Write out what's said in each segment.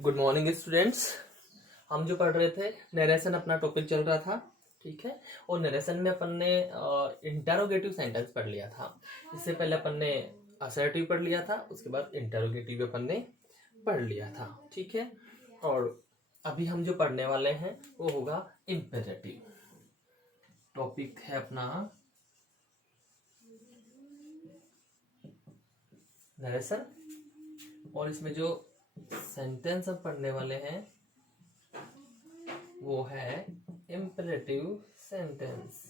Good morning students. हम जो पढ़ रहे थे नरेशन, अपना टॉपिक चल रहा था, ठीक है। और नरेशन में अपन ने इंटरोगेटिव सेंटेंस पढ़ लिया था। इससे पहले अपन ने असर्टिव पढ़ लिया था, उसके बाद इंटरोगेटिव अपन ने पढ़ लिया था, ठीक है। और अभी हम जो पढ़ने वाले हैं वो होगा इम्पेरेटिव। टॉपिक है अपना नरेशन, और इसमें जो सेंटेंस हम पढ़ने वाले हैं वो है इम्पेरेटिव सेंटेंस।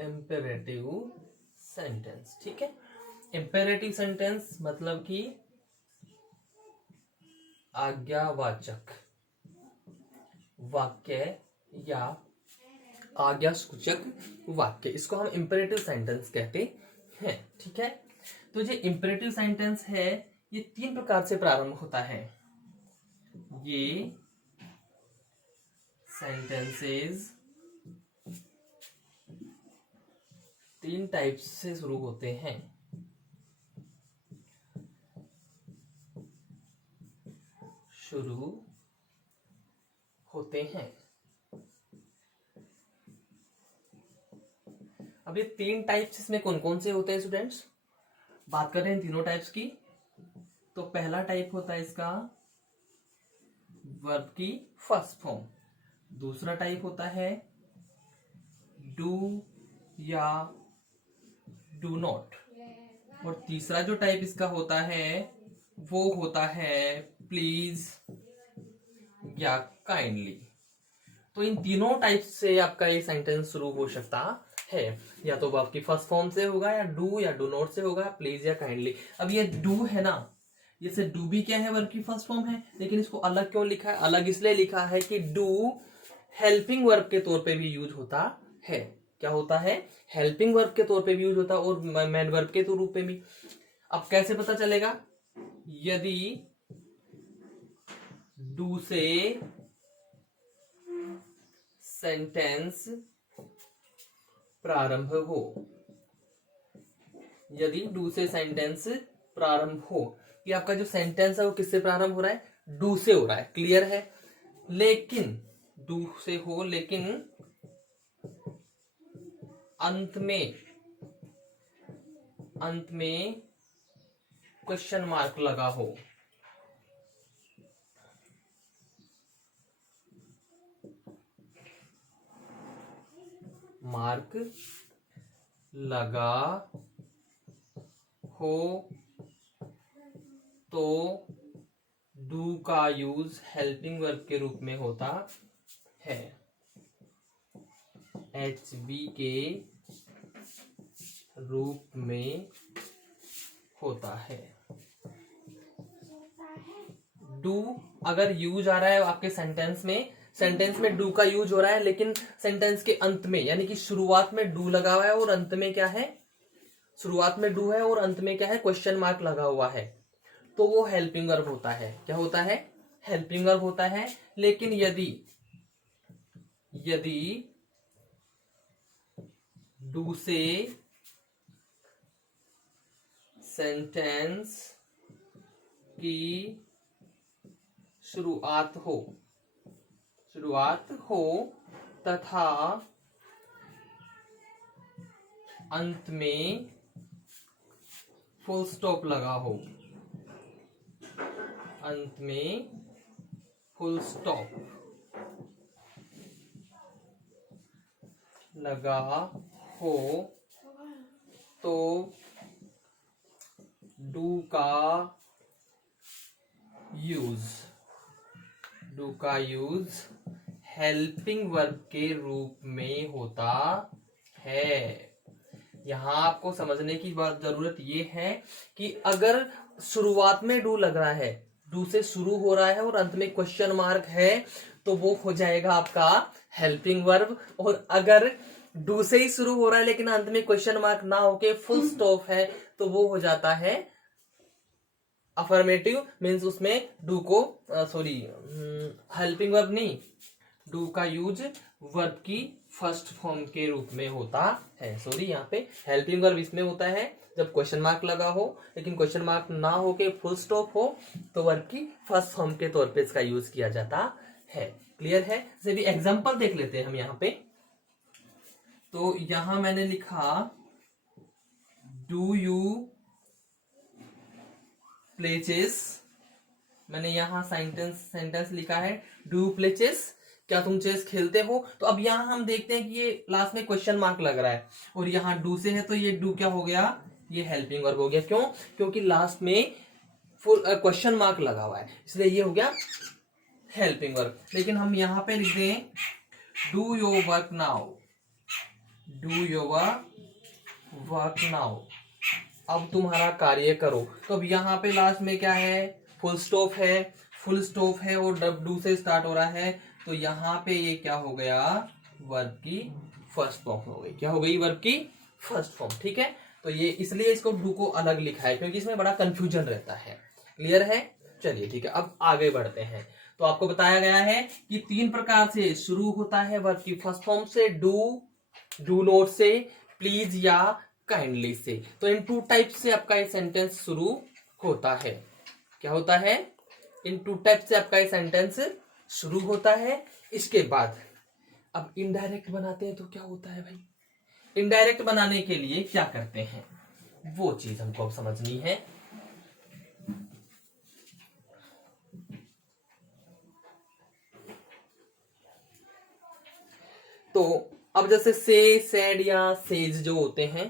इम्पेरेटिव सेंटेंस, ठीक है। इम्पेरेटिव सेंटेंस मतलब कि आज्ञावाचक वाक्य या आज्ञा सूचक वाक्य, इसको हम इम्पेरेटिव सेंटेंस कहते हैं, ठीक है। तो जो इम्पेरेटिव सेंटेंस है ये 3 प्रकार से प्रारंभ होता है। ये सेंटेंसेस 3 टाइप्स से शुरू होते हैं। शुरू होते हैं। अब ये 3 टाइप्स इसमें कौन कौन से होते हैं स्टूडेंट्स? बात कर रहे हैं तीनों टाइप्स की। तो पहला टाइप होता है इसका वर्ब की फर्स्ट फॉर्म। दूसरा टाइप होता है डू या डू नॉट। और तीसरा जो टाइप इसका होता है वो होता है प्लीज या काइंडली। तो इन तीनों टाइप से आपका ये सेंटेंस शुरू हो सकता है। या तो वर्ब की फर्स्ट फॉर्म से होगा, या डू या डू नॉट से होगा, प्लीज या काइंडली। अब ये डू है ना, जैसे डू भी क्या है, वर्ब की फर्स्ट फॉर्म है, लेकिन इसको अलग क्यों लिखा है? अलग इसलिए लिखा है कि डू हेल्पिंग वर्ब के तौर पे भी यूज होता है। क्या होता है? हेल्पिंग वर्ब के तौर पे भी यूज होता है, और मेन वर्ब के रूप में भी। अब कैसे पता चलेगा? यदि डू से सेंटेंस प्रारंभ हो, यदि डू से सेंटेंस प्रारंभ हो, कि आपका जो सेंटेंस है वो किससे प्रारंभ हो रहा है? डू से हो रहा है, क्लियर है। लेकिन डू से हो, लेकिन अंत में क्वेश्चन मार्क लगा हो। मार्क लगा हो तो डू का यूज हेल्पिंग वर्ब के रूप में होता है। HB के रूप में होता है। डू अगर यूज आ रहा है आपके सेंटेंस में डू का यूज हो रहा है, लेकिन सेंटेंस के अंत में, यानी कि शुरुआत में डू लगा हुआ है और अंत में क्या है? शुरुआत में डू है और अंत में क्या है? क्वेश्चन मार्क लगा हुआ है, तो वो हेल्पिंग वर्ब होता है। क्या होता है? हेल्पिंग वर्ब होता है। लेकिन यदि डू से सेंटेंस की शुरुआत हो तथा अंत में फुल स्टॉप लगा हो, अंत में फुल स्टॉप लगा हो, तो डू का यूज हेल्पिंग वर्ब के रूप में होता है। यहां आपको समझने की बात जरूरत यह है कि अगर शुरुआत में डू लग रहा है, डू से शुरू हो रहा है और अंत में क्वेश्चन मार्क है, तो वो हो जाएगा आपका हेल्पिंग वर्ब। और अगर डू से ही शुरू हो रहा है लेकिन अंत में क्वेश्चन मार्क ना होके फुल स्टॉप है, तो वो हो जाता है अफर्मेटिव। मीन्स उसमें डू को हेल्पिंग वर्ब नहीं, डू का यूज वर्ब की फर्स्ट फॉर्म के रूप में होता है। सॉरी, यहाँ पे हेल्पिंग वर्ब इसमें होता है जब क्वेश्चन मार्क लगा हो, लेकिन क्वेश्चन मार्क ना हो के फुल स्टॉप हो तो वर्ब की फर्स्ट फॉर्म के तौर पे इसका यूज किया जाता है। क्लियर है? जैसे भी एग्जांपल देख लेते हैं हम यहाँ पे। तो यहां मैंने लिखा डू यू प्ले चेस। मैंने यहां सेंटेंस लिखा है डू प्ले चेस, क्या तुम चेस खेलते हो। तो अब यहां हम देखते हैं कि ये लास्ट में क्वेश्चन मार्क लग रहा है और यहाँ डू से है, तो ये डू क्या हो गया, ये हेल्पिंग वर्ब हो गया। क्यों? क्योंकि लास्ट में फुल क्वेश्चन मार्क लगा हुआ है, इसलिए ये हो गया हेल्पिंग वर्ब। लेकिन हम यहाँ पे लिख दें do your work now, do your work now, अब तुम्हारा कार्य करो। तो अब यहाँ पे लास्ट में क्या है, फुल स्टॉप है, फुल स्टॉप है और डू से स्टार्ट हो रहा है, तो यहाँ पे ये क्या हो गया, वर्ब की फर्स्ट फॉर्म हो गई। क्या हो गई? वर्ब की फर्स्ट फॉर्म। ठीक है, तो ये इसलिए इसको डू को अलग लिखा है क्योंकि इसमें बड़ा कंफ्यूजन रहता है। क्लियर है? चलिए ठीक है, अब आगे बढ़ते हैं। तो आपको बताया गया है कि 3 प्रकार से शुरू होता है वर्ब की फर्स्ट फॉर्म से, डू नॉट से, प्लीज या काइंडली से। तो इन 2 टाइप से आपका ये सेंटेंस शुरू होता है। क्या होता है? इन 2 टाइप से आपका ये सेंटेंस शुरू होता है। इसके बाद अब इनडायरेक्ट बनाते हैं तो क्या होता है भाई? इनडायरेक्ट बनाने के लिए क्या करते हैं वो चीज हमको अब समझनी है। तो अब जैसे से, सेड या सेज जो होते हैं,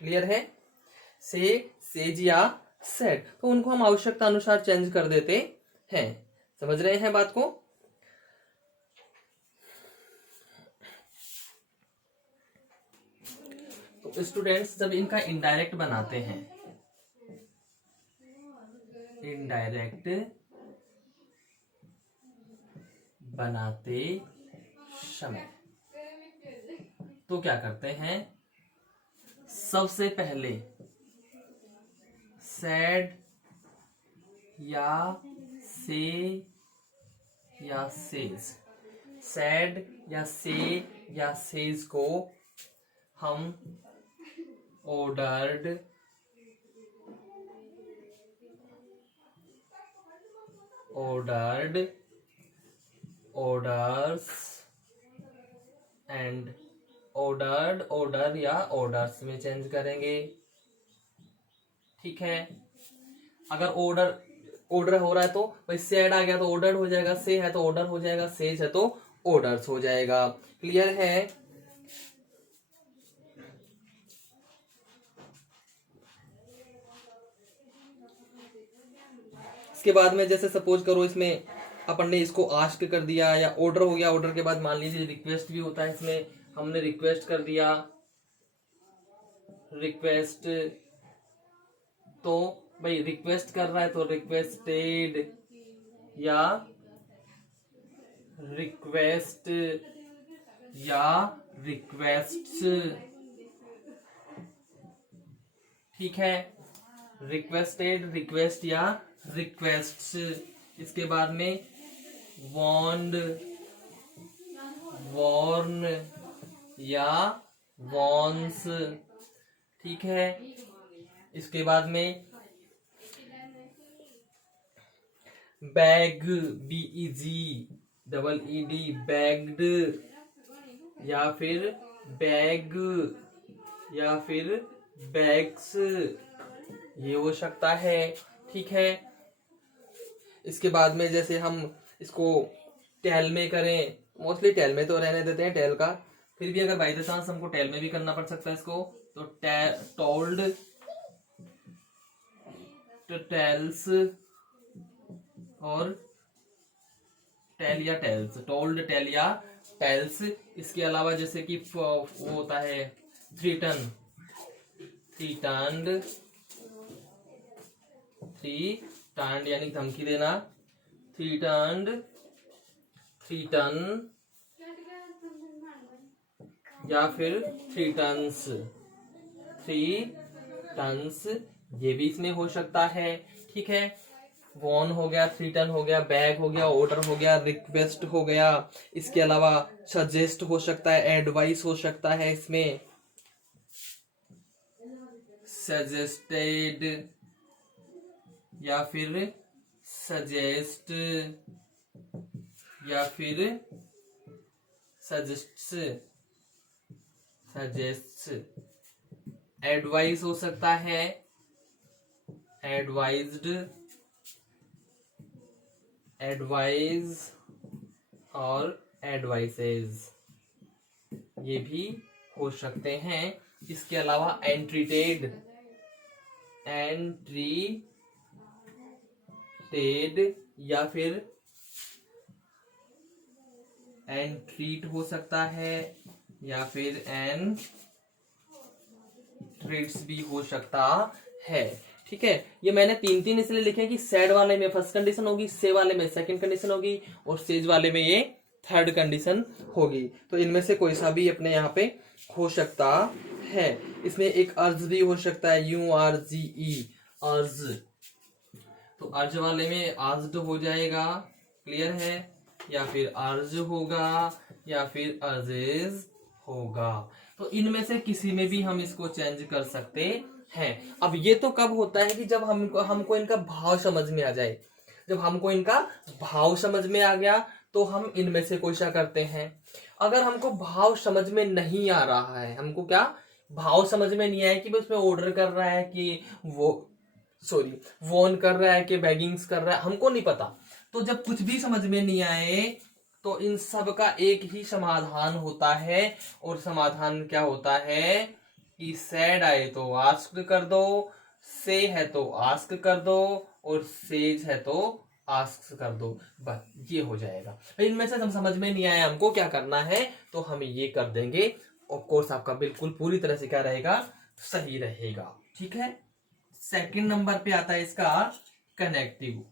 क्लियर है, से, सेज या सेड, तो उनको हम आवश्यकता अनुसार चेंज कर देते हैं। समझ रहे हैं बात को? तो स्टूडेंट्स जब इनका इनडायरेक्ट बनाते हैं, इनडायरेक्ट बनाते समय तो क्या करते हैं, सबसे पहले सैड या से या सेज, सैड या से या सेज को हम ऑर्डर्ड ऑर्डर्स एंड ऑर्डर या ऑर्डर्स में चेंज करेंगे। ठीक है, अगर ऑर्डर हो रहा है तो भाई सैड आ गया तो ऑर्डर्ड हो जाएगा, से है तो ऑर्डर हो जाएगा, सेज है तो ऑर्डर्स हो जाएगा। क्लियर है? इसके बाद में जैसे सपोज करो इसमें अपन ने इसको आस्क कर दिया या ऑर्डर हो गया, ऑर्डर के बाद मान लीजिए रिक्वेस्ट भी होता है, इसमें हमने रिक्वेस्ट कर दिया, रिक्वेस्ट, तो भाई रिक्वेस्ट कर रहा है तो रिक्वेस्टेड या रिक्वेस्ट या रिक्वेस्ट्स। ठीक है, रिक्वेस्टेड, रिक्वेस्ट या रिक्वेस्ट्स। इसके बाद में वॉन्ड, वॉर्न या वॉन्स। ठीक है, इसके बाद में बैग, BEG बैग्ड या फिर बैग या फिर बैग्स, ये हो सकता है। ठीक है, इसके बाद में जैसे हम इसको टेल में करें, मोस्टली टेल में तो रहने देते हैं टेल का, फिर भी अगर बाई द चांस हमको टेल में भी करना पड़ सकता है इसको, तो टोल्ड, टेल्स और टेल या टेल्स, टोल्ड, टेल या टेल्स। इसके अलावा जैसे कि वो होता है थ्रीटन, थ्रीटन्ड, थ्रीटन्ड यानी धमकी देना, थ्रीटन्ड, थ्रीटन या फिर थ्रीटन्स, थ्रीटन्स, ये भी इसमें हो सकता है। ठीक है, वॉन हो गया, थ्रीटन हो गया, बैग हो गया, ऑर्डर हो गया, रिक्वेस्ट हो गया। इसके अलावा सजेस्ट हो सकता है, एडवाइस हो सकता है इसमें, सजेस्टेड या फिर सजेस्ट या फिर सजेस्ट्स, एडवाइस हो सकता है, एडवाइज्ड, एडवाइज और एडवाइसेज, ये भी हो सकते हैं। इसके अलावा एंट्रीटेड, या फिर एंट्रीट हो सकता है, या फिर एंट्रीट्स भी हो सकता है। ठीक है, ये मैंने तीन तीन इसलिए लिखे कि सैड वाले में फर्स्ट कंडीशन होगी, से वाले में सेकंड कंडीशन होगी, और सेज वाले में ये थर्ड कंडीशन होगी। तो इनमें से कोई सा भी अपने यहाँ पे हो सकता है। इसमें एक अर्ज भी हो सकता है, URGE, अर्ज। तो अर्ज वाले में आर्ज्ड हो जाएगा, क्लियर है, या फिर अर्ज होगा, या फिर अर्जेज होगा। तो इनमें से किसी में भी हम इसको चेंज कर सकते हैं। अब ये तो कब होता है कि जब हमको इनका भाव समझ में आ जाए। जब हमको इनका भाव समझ में आ गया तो हम इनमें से कोई सा करते हैं। अगर हमको भाव समझ में नहीं आ रहा है, हमको क्या भाव समझ में नहीं आया कि उसमें ऑर्डर कर रहा है कि वॉन कर रहा है कि बैगिंग्स कर रहा है, हमको नहीं पता। तो जब कुछ भी समझ में नहीं आए तो इन सब का एक ही समाधान होता है, और समाधान क्या होता है कि सैड आए तो आस्क कर दो, से है तो आस्क कर दो, और सेज है तो आस्क कर दो, बस ये हो जाएगा। इनमें से हम समझ में नहीं आया हमको क्या करना है तो हम ये कर देंगे, और कोर्स आपका बिल्कुल पूरी तरह से क्या रहेगा, सही रहेगा। ठीक है, सेकंड नंबर पे आता है इसका कनेक्टिव।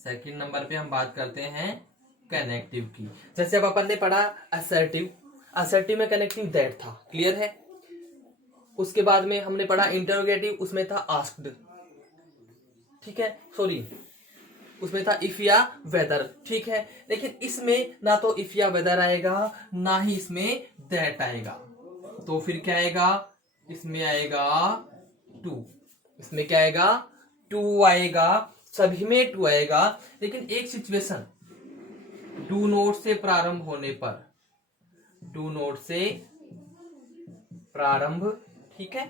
सेकंड नंबर पे हम बात करते हैं कनेक्टिव की। जैसे अब अपन ने पढ़ा असर्टिव, असर्टिव में कनेक्टिव दैट था, क्लियर है। उसके बाद में हमने पढ़ा इंटरोगेटिव, उसमें था आस्क्ड, ठीक है, सॉरी उसमें था इफ या वेदर, ठीक है। लेकिन इसमें ना तो इफ या वेदर आएगा, ना ही इसमें दैट आएगा। तो फिर क्या आएगा, इसमें आएगा टू। इसमें क्या आएगा, टू आएगा, सभी में टू आएगा। लेकिन एक सिचुएशन, डू नोट से प्रारंभ होने पर, डू नोट से प्रारंभ, ठीक है,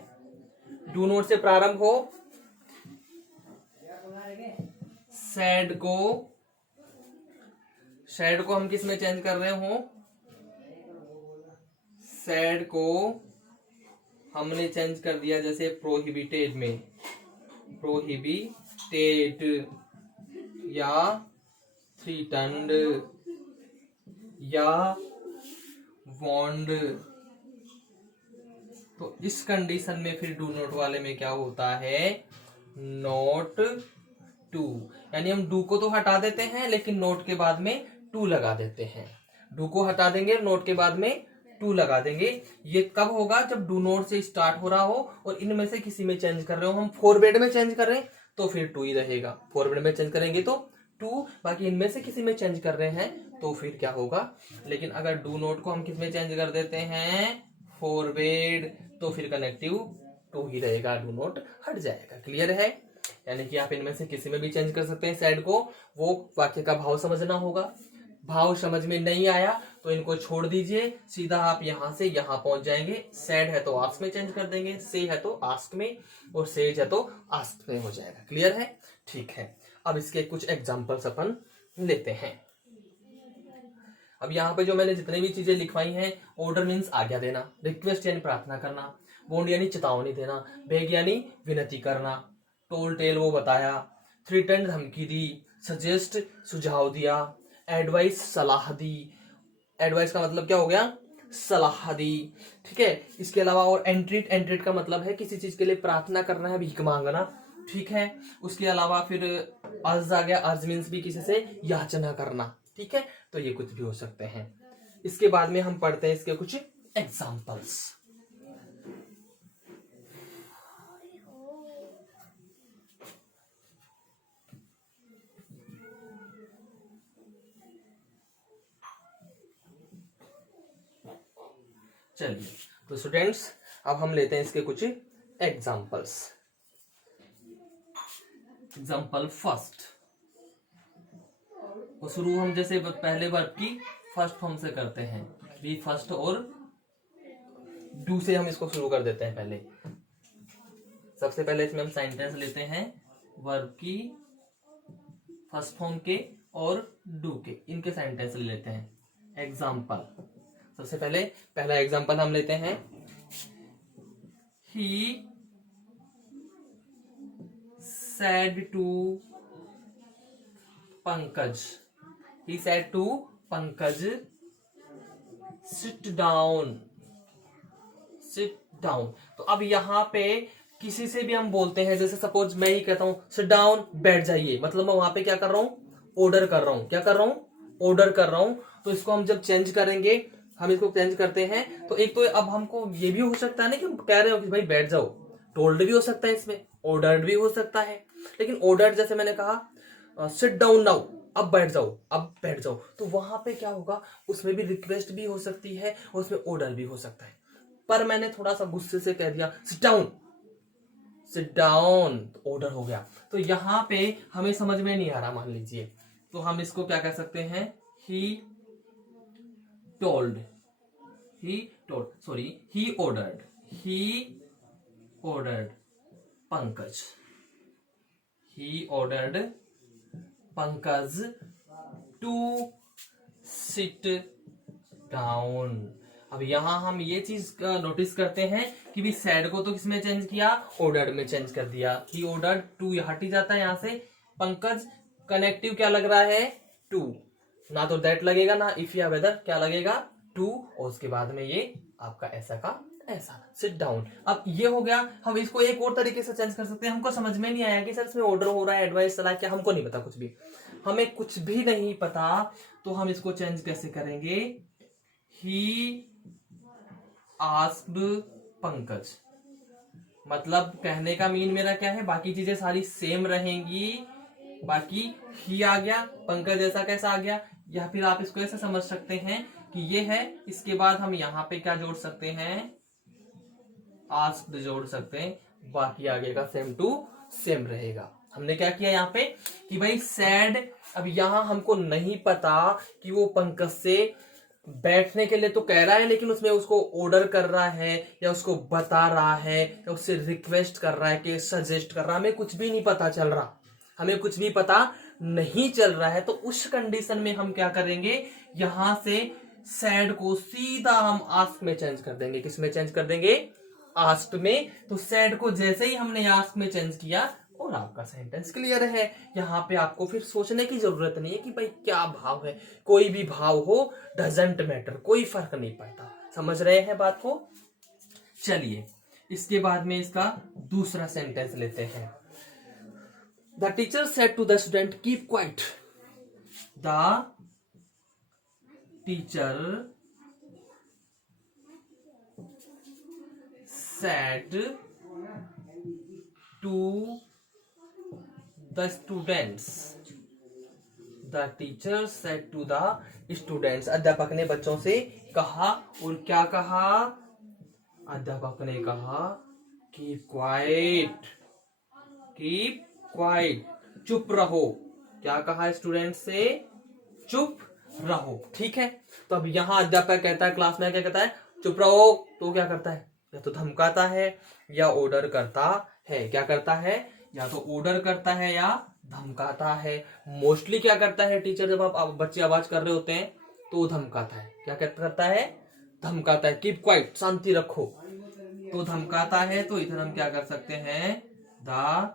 डू नोट से प्रारंभ हो, सैड को हम किस में चेंज कर रहे हो, सैड को हमने चेंज कर दिया जैसे प्रोहिबिटेड में, प्रोहिबिटेड या थ्रीटन्ड या वॉन्ड। तो इस कंडीशन में फिर डू नोट वाले में क्या होता है, नोट टू, यानी हम डू को तो हटा देते हैं लेकिन नोट के बाद में टू लगा देते हैं। डू को हटा देंगे, नोट के बाद में टू लगा देंगे। ये कब होगा, जब डू नोट से स्टार्ट हो रहा हो और इनमें से किसी में चेंज कर रहे हो। हम फॉरवर्ड में चेंज कर रहे हैं तो फिर टू ही रहेगा, फॉरवर्ड में चेंज करेंगे तो टू, बाकी इनमें से किसी में चेंज कर रहे हैं तो फिर क्या होगा। लेकिन अगर डू नोट को हम किस में चेंज कर देते हैं, फॉरवर्ड, तो फिर कनेक्टिव टू ही रहेगा, डू नोट हट जाएगा, क्लियर है। यानी कि आप इनमें से किसी में भी चेंज कर सकते हैं सैड को। वो वाक्य का भाव समझना होगा, भाव समझ में नहीं आया तो इनको छोड़ दीजिए, सीधा आप यहां से यहां पहुंच जाएंगे। सैड है तो आस्क में चेंज कर देंगे, से है तो आस्क में, और सेज है तो आस्क में हो जाएगा, क्लियर है। ठीक है, अब इसके कुछ एग्जांपल्स अपन लेते हैं। अब यहाँ पे जो मैंने जितनी भी चीजें लिखवाई हैं, ऑर्डर मीन्स आज्ञा देना, रिक्वेस्ट यानी प्रार्थना करना, वॉन्ड यानी चेतावनी देना, बेग यानी विनती करना, टोल टेल वो बताया, थ्रीटन धमकी दी, सजेस्ट सुझाव दिया, एडवाइस सलाह दी। एडवाइस का मतलब क्या हो गया, सलाह दी, ठीक है। इसके अलावा और एंट्रीट, एंट्रीट का मतलब है किसी चीज के लिए प्रार्थना करना है, भीख मांगना, ठीक है। उसके अलावा फिर अर्ज आ गया, अर्ज मीन्स भी किसी से याचना करना, ठीक है। तो ये कुछ भी हो सकते हैं। इसके बाद में हम पढ़ते हैं इसके कुछ एग्जाम्पल्स। चलिए तो स्टूडेंट्स अब हम लेते हैं इसके कुछ एग्जाम्पल्स। एग्जाम्पल फर्स्ट, तो शुरू हम जैसे पहले वर्ब की फर्स्ट फॉर्म से करते हैं, बी फर्स्ट और डू से हम इसको शुरू कर देते हैं। पहले सबसे पहले इसमें हम सेंटेंस लेते हैं वर्ब की फर्स्ट फॉर्म के और डू के, इनके सेंटेंस ले लेते हैं। एग्जाम्पल, सबसे पहले पहला एग्जाम्पल हम लेते हैं, ही said to Pankaj, he said to Pankaj sit down, sit down। तो अब यहाँ पे किसी से भी हम बोलते हैं, जैसे सपोज मैं ही कहता हूँ sit down, बैठ जाइए, मतलब मैं वहां पे क्या कर रहा हूँ, ऑर्डर कर रहा हूँ। क्या कर रहा हूँ, ऑर्डर कर रहा हूँ। तो इसको हम जब चेंज करेंगे, हम इसको चेंज करते हैं, तो एक तो अब हमको ये भी हो सकता है ना कि हम कह रहे हो कि भाई बैठ जाओ, टोल्ड भी हो सकता है, इसमें ऑर्डर्ड भी हो सकता है। लेकिन ऑर्डर्ड जैसे मैंने कहा सिट डाउन नाउ, अब बैठ जाओ, अब बैठ जाओ, तो वहां पे क्या होगा, उसमें भी रिक्वेस्ट भी हो सकती है और उसमें ऑर्डर भी हो सकता है। पर मैंने थोड़ा सा गुस्से से कह दिया सिट डाउन, सिट डाउन, तो ऑर्डर हो गया। तो यहाँ पे हमें समझ में नहीं आ रहा, मान लीजिए, तो हम इसको क्या कह सकते हैं, he told, he ordered Pankaj, he ordered Pankaj to sit down। अब यहां हम ये चीज नोटिस करते हैं कि भी सैड को तो किसमें चेंज किया, ऑर्डर्ड में चेंज कर दिया। he ordered to हट ही जाता है यहां से, पंकज कनेक्टिव क्या लग रहा है, टू, ना तो दैट लगेगा ना इफ या वेदर, क्या लगेगा, टू, और उसके बाद में ये आपका ऐसा का ऐसा, सिट डाउन। अब ये हो गया। हम इसको एक और तरीके से चेंज कर सकते हैं। हमको समझ में नहीं आया कि सर इसमें ऑर्डर हो रहा है, एडवाइस चला, क्या हमको नहीं पता, कुछ भी हमें कुछ भी नहीं पता, तो हम इसको चेंज कैसे करेंगे, ही आस्क्ड पंकज, मतलब कहने का मीन मेरा क्या है, बाकी चीजें सारी सेम रहेंगी, बाकी ही आ गया, पंकज ऐसा कैसा आ गया, या फिर आप इसको ऐसे समझ सकते हैं कि ये है, इसके बाद हम यहाँ पे क्या जोड़ सकते हैं, आस्क्ड जोड़ सकते हैं, बाकी आगे का सेम टू सेम रहेगा। हमने क्या किया यहाँ पे कि भाई सैड, अब यहाँ हमको नहीं पता कि वो पंकज से बैठने के लिए तो कह रहा है, लेकिन उसमें उसको ऑर्डर कर रहा है या उसको बता रहा है या उससे रिक्वेस्ट कर रहा है कि सजेस्ट कर रहा है, हमें कुछ भी नहीं पता चल रहा, हमें कुछ भी पता नहीं चल रहा है। तो उस कंडीशन में हम क्या करेंगे, यहां से सैड को सीधा हम आस्क में चेंज कर देंगे। किस में चेंज कर देंगे, आस्क में। तो सैड को जैसे ही हमने आस्क में चेंज किया और आपका सेंटेंस क्लियर है। यहाँ पे आपको फिर सोचने की जरूरत नहीं है कि भाई क्या भाव है, कोई भी भाव हो डजंट मैटर, कोई फर्क नहीं पड़ता। समझ रहे हैं बात को। चलिए इसके बाद में इसका दूसरा सेंटेंस लेते हैं। The teacher said to the student keep quiet, the teacher said to the students, the teacher said to the students, अध्यापक ने बच्चों से कहा, और क्या कहा, अध्यापक ने कहा keep quiet, keep quiet, चुप रहो। क्या कहा स्टूडेंट से, चुप रहो। ठीक है, तो अब यहाँ अध्यापक कहता है, क्लास में क्या कहता है, चुप रहो, तो क्या करता है, या तो धमकाता है या ऑर्डर करता है। क्या करता है, या तो ऑर्डर करता है या धमकाता है। मोस्टली क्या करता है टीचर, जब आप बच्चे आवाज कर रहे होते हैं तो धमकाता है। क्या करता है, धमकाता है, कीप क्वाइट, शांति रखो, तो धमकाता है। तो इधर हम क्या कर सकते हैं, the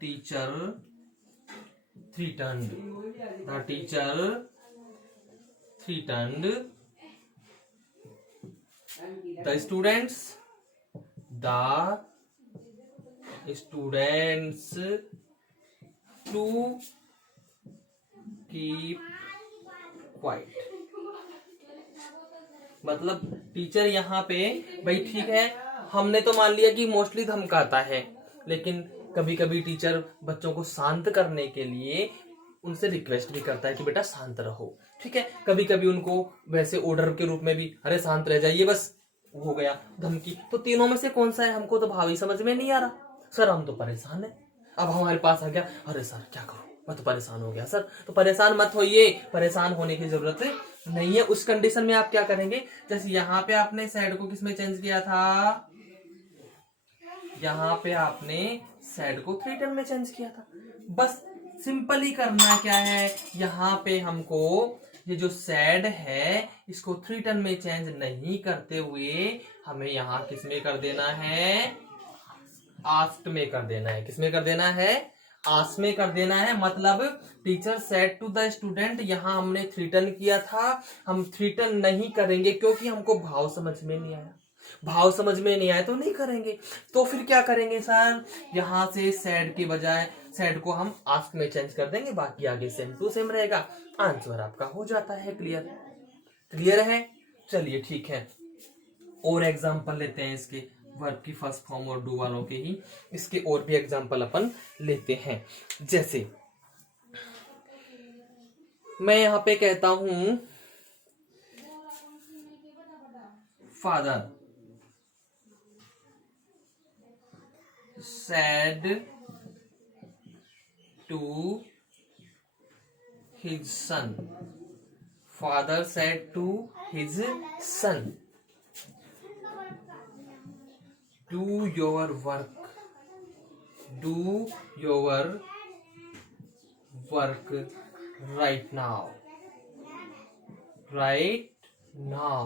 teacher threatened, the teacher threatened the students to keep quiet। मतलब टीचर यहाँ पे, भाई ठीक है, हमने तो मान लिया कि मोस्टली धमकाता है, लेकिन कभी कभी टीचर बच्चों को शांत करने के लिए उनसे रिक्वेस्ट भी करता है कि बेटा शांत रहो, ठीक है। कभी कभी उनको वैसे ऑर्डर के रूप में भी, अरे शांत रह जाइए बस, हो गया धमकी। तो तीनों में से कौन सा है, हमको तो भावी समझ में नहीं आ रहा सर, हम तो परेशान है। अब हमारे पास आ गया, अरे सर क्या करूं, मैं तो परेशान हो गया सर। तो परेशान मत होइए, परेशान होने की जरूरत नहीं है। उस कंडीशन में आप क्या करेंगे, जैसे यहाँ पे आपने सैड को किसमें चेंज किया था, यहाँ पे आपने सैड को थ्रीटन में चेंज किया था। बस सिंपली करना क्या है, यहाँ पे हमको ये जो सैड है इसको थ्रीटन में चेंज नहीं करते हुए हमें यहाँ किसमें कर देना है, आस्क्ड में कर देना है। किसमें कर देना है, आस्क्ड में कर देना है। मतलब teacher said to the student, यहां हमने थ्रीटन किया था, हम थ्रीटन नहीं करेंगे क्योंकि हमको भाव समझ में नहीं आया। भाव समझ में नहीं आया तो नहीं करेंगे। तो फिर क्या करेंगे सर, यहां से सेड के बजाय सेड को हम आस्क में चेंज कर देंगे, बाकी आगे सेम टू सेम रहेगा। आंसर आपका हो जाता है क्लियर। क्लियर है, चलिए ठीक है। और एग्जांपल लेते हैं इसके, वर्ब की फर्स्ट फॉर्म और डू वालों के ही, इसके और भी एग्जांपल अपन लेते हैं। जैसे मैं यहां पे कहता हूं father said to his son. Father said to his son, do your work. Do your work right now. Right now.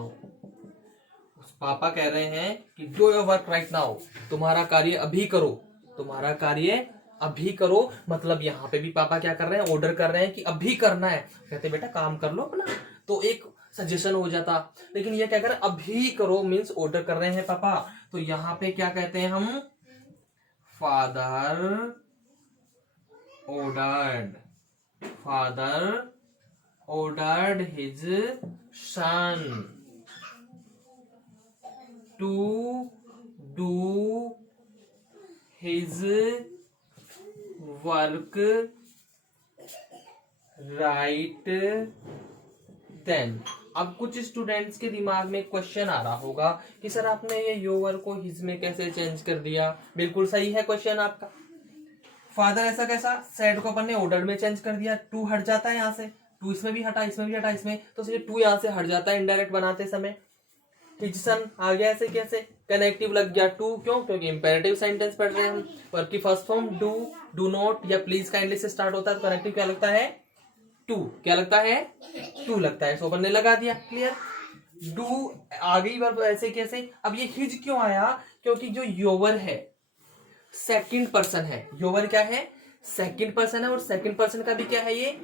पापा कह रहे हैं कि do your work right now, तुम्हारा कार्य अभी करो, तुम्हारा कार्य अभी करो। मतलब यहाँ पे भी पापा क्या कर रहे हैं, ऑर्डर कर रहे हैं कि अभी करना है। कहते बेटा काम कर लो अपना, तो एक सजेशन हो जाता। लेकिन ये क्या कर रहे हैं, अभी करो मीन्स ऑर्डर कर रहे हैं पापा। तो यहाँ पे क्या कहते हैं हम, father ordered, father ordered his son to do his work right then। अब कुछ स्टूडेंट्स के दिमाग में क्वेश्चन आ रहा होगा कि सर आपने ये योर को हिज में कैसे चेंज कर दिया। बिल्कुल सही है क्वेश्चन आपका। फादर ऐसा कैसा, सेड को अपन ने ऑर्डर में चेंज कर दिया, टू हट जाता है यहाँ से, टू इसमें भी हटा, इसमें भी हटा, इसमें तो सिर्फ टू यहाँ से हट जाता है इनडायरेक्ट बनाते समय। हिज सन आ गया, ऐसे कैसे, कनेक्टिव लग गया टू, क्यों, क्योंकि इंपेरेटिव सेंटेंस पढ़ रहे हैं हम। वर्ब की first form do, do not या प्लीज काइंडली से स्टार्ट होता है, तो कनेक्टिव क्या लगता है, टू। क्या लगता है, टू लगता है। सो अपन ने लगा दिया, क्लियर। डू आ गई वर्ब ऐसे कैसे। अब ये हिज क्यों आया, क्योंकि जो योवर है सेकंड पर्सन है। योवर क्या है, सेकंड पर्सन है, और सेकंड पर्सन का भी क्या है, ये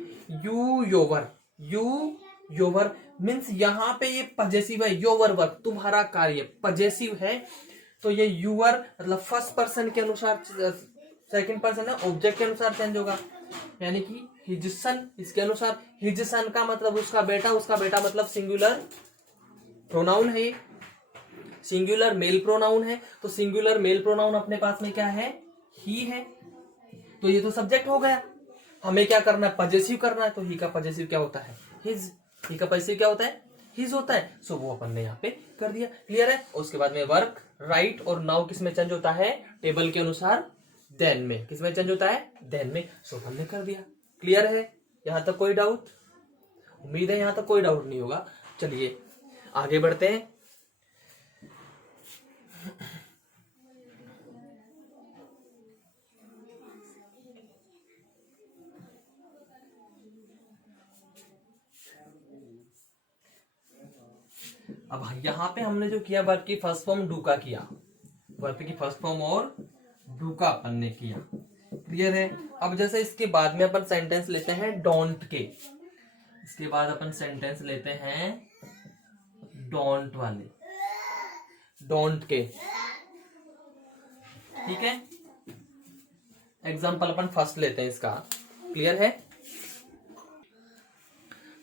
यू योवर। यू योवर मीन्स यहाँ पे ये पजेसिव है, योवर वर्क, तुम्हारा कार्य पजेसिव है। तो ये यूवर मतलब फर्स्ट पर्सन के अनुसार, सेकंड पर्सन है ऑब्जेक्ट के अनुसार चेंज होगा। यानी कि हिज सन, इसके अनुसार हिज सन का मतलब उसका बेटा, उसका बेटा मतलब सिंगुलर प्रोनाउन है, सिंगुलर मेल प्रोनाउन है। तो सिंगुलर मेल प्रोनाउन अपने पास में क्या है, ही है। तो ये तो सब्जेक्ट हो गया। हमें क्या करना है, पजेसिव करना है। तो ही का पजेसिव क्या होता है, हिज। ही का पजेसिव क्या होता है, हिज होता है। सो वो अपन ने यहाँ पे कर दिया, क्लियर है। उसके बाद में वर्क, राइट और नाउ किसमें चेंज होता है, टेबल के अनुसार देन में। किसमें चेंज होता है, देन में। सो अपन ने कर दिया, क्लियर है। यहां तक कोई डाउट, उम्मीद है यहां तक कोई डाउट नहीं होगा। चलिए आगे बढ़ते हैं। अब यहां पे हमने जो किया, वर्ब की फर्स्ट फॉर्म डू का किया, वर्ब की फर्स्ट फॉर्म और डू का अपन ने किया, क्लियर है। अब जैसे इसके बाद में अपन सेंटेंस लेते हैं डोंट के। इसके बाद अपन सेंटेंस लेते हैं डोंट वाले, डोंट के, ठीक है। एग्जाम्पल अपन फर्स्ट लेते हैं इसका, क्लियर है।